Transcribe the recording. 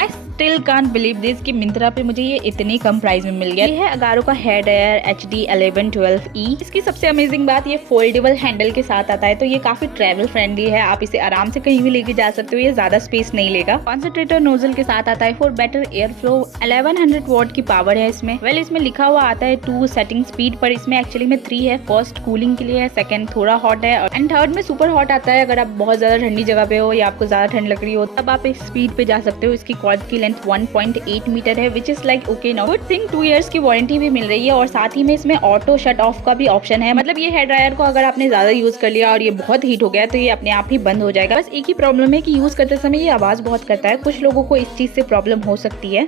I still can't believe this कि मिंत्रा पे मुझे ये इतनी कम प्राइस में मिल गया। ये है अगारो का हेयर ड्रायर HD 1112E। इसकी सबसे अमेजिंग बात ये फोल्डेबल हैंडल के साथ आता है, तो ये काफी ट्रैवल फ्रेंडली है। आप इसे आराम से कहीं भी लेके जा सकते हो, ये ज्यादा स्पेस नहीं लेगा। कॉन्सेंट्रेटर नोजल के साथ आता है for better air flow. 1100 what की पावर है इसमें। इसमें लिखा हुआ आता है 2 सेटिंग स्पीड, पर इसमें एक्चुअली में 3 है। फर्स्ट कूलिंग के लिए है, सेकंड थोड़ा हॉट है एंड थर्ड में सुपर हॉट आता है। अगर आप बहुत ज्यादा ठंडी जगह पे हो या आपको ज्यादा ठंड लग रही हो तब आप इस स्पीड पे जा सकते हो। इसकी कॉर्ड की लेंथ 1.8 मीटर है, which is like okay now. Good thing 2 years की वारंटी भी मिल रही है और साथ ही में इसमें ऑटो शट ऑफ का भी ऑप्शन है। मतलब ये हेयर ड्रायर को अगर आपने ज्यादा यूज कर लिया और ये बहुत हीट हो गया तो ये अपने आप ही बंद हो जाएगा। बस एक ही प्रॉब्लम है कि यूज करते समय ये आवाज बहुत करता है। कुछ लोगों को इस चीज से प्रॉब्लम हो सकती है।